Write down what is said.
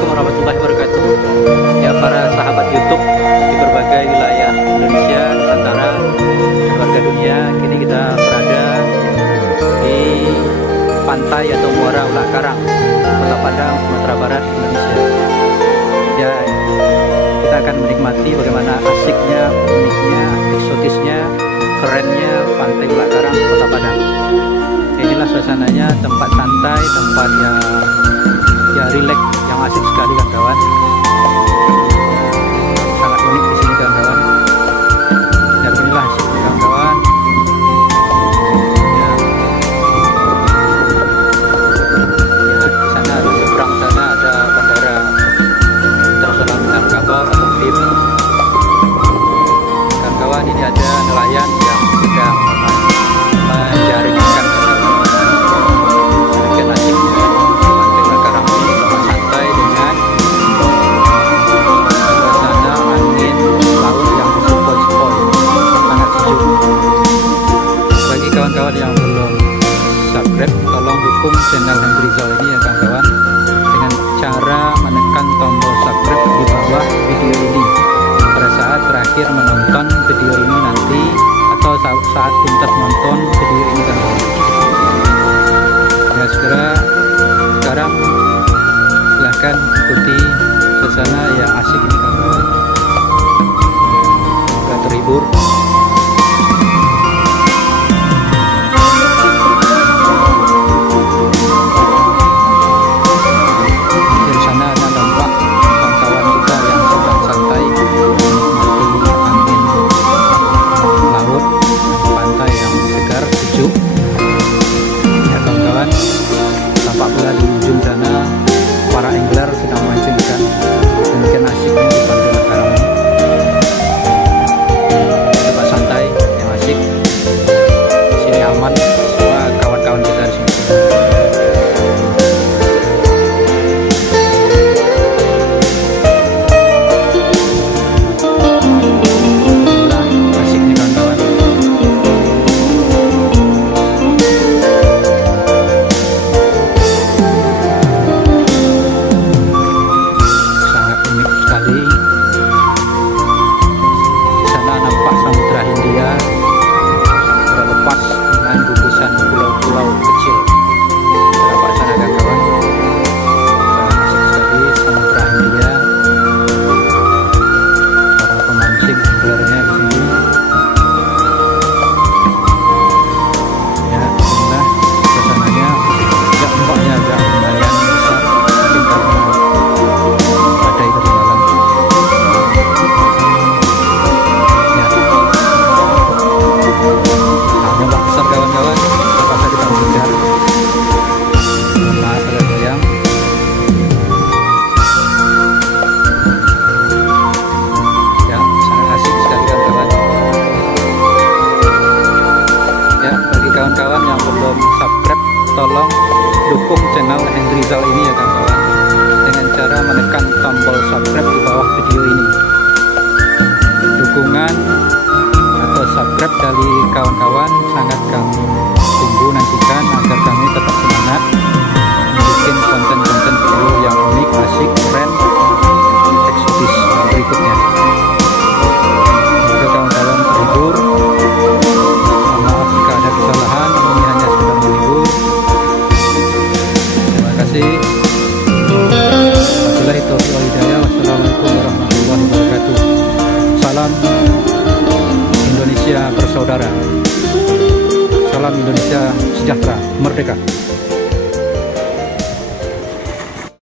Assalamualaikum warahmatullahi wabarakatuh. Ya, para sahabat YouTube di berbagai wilayah Indonesia, Nusantara, dan warga dunia. Kini kita berada di pantai atau muara Ulah Karang, Kota Padang, Sumatera Barat, Indonesia. Ya, kita akan menikmati bagaimana asiknya, uniknya, eksotisnya, kerennya pantai Ulah Karang, Kota Padang. Inilah suasananya, tempat santai, tempat ya rileks, yang asik sekali kawan-kawan. Sangat unik di sini kawan-kawan. Dan inilah asiknya kawan-kawan. Ya, di sana ada seberang sana ada bandara internasional Minangkabau atau BIM. Kawan-kawan, ini ada nelayan yang sedang menjaring ikan. Demikian asiknya pantai Ulah Karang ini, tempat santai dengan suasana angin laut yang bersepoi-sepoi, sangat sejuk. Bagi kawan-kawan yang belum subscribe, tolong dukung channel Hendry Rizal ini ya kawan-kawan, dengan cara menekan tombol subscribe di bawah video ini pada saat terakhir menonton video ini nanti, atau saat tuntas nonton video ini kawan-kawan. Ya, sekarang silahkan ikuti suasana yang asik ini kawan-kawan. Semoga terhibur. Di sana ada nampak kawan-kawan kita yang sedang santai menikmati angin laut, pantai yang segar, sejuk. Ya kawan-kawan, tampak pula di ujung sana para angler sedang mancing ikan. Demikian asiknya di pantai Ulah Karang ini. Tempat santai yang asik. Di sini aman semua kawan-kawan kita di sini. Inilah asiknya kawan-kawan. Sangat unik sekali. Di sana nampak Samudra Hindia sudah lepas dengan gugusan pulau-pulau kecil. Nampak sana kawan-kawan. Sangat asik sekali Samudra Hindia. Para pemancing anglernya di sini. Ya, inilah suasananya. Dampaknya agak lumayan besar, mungkin karena badai tadi malam. Ya, ombak besar kawan-kawan, terpaksa kita mengejar. Mohon maaf ada goyang. Ya, sangat asik sekali kawan-kawan. Ya, bagi kawan-kawan yang belum subscribe, tolong dukung channel Hendry Rizal ini ya kawan-kawan, dengan cara menekan tombol subscribe di bawah video ini. Dukungan atau subscribe dari kawan-kawan sangat kami tunggu, nantikan agar kami tetap semangat bikin konten-konten video yang unik, asik, keren, eksotis berikutnya. Semoga kawan-kawan terhibur. Mohon maaf jika ada kesalahan, ini hanya sekedar menghibur. Terima kasih. Wabillahi taufiq wal hidayah. Wassalamualaikum warahmatullahi wabarakatuh. Salam Indonesia bersaudara. Salam Indonesia sejahtera, merdeka.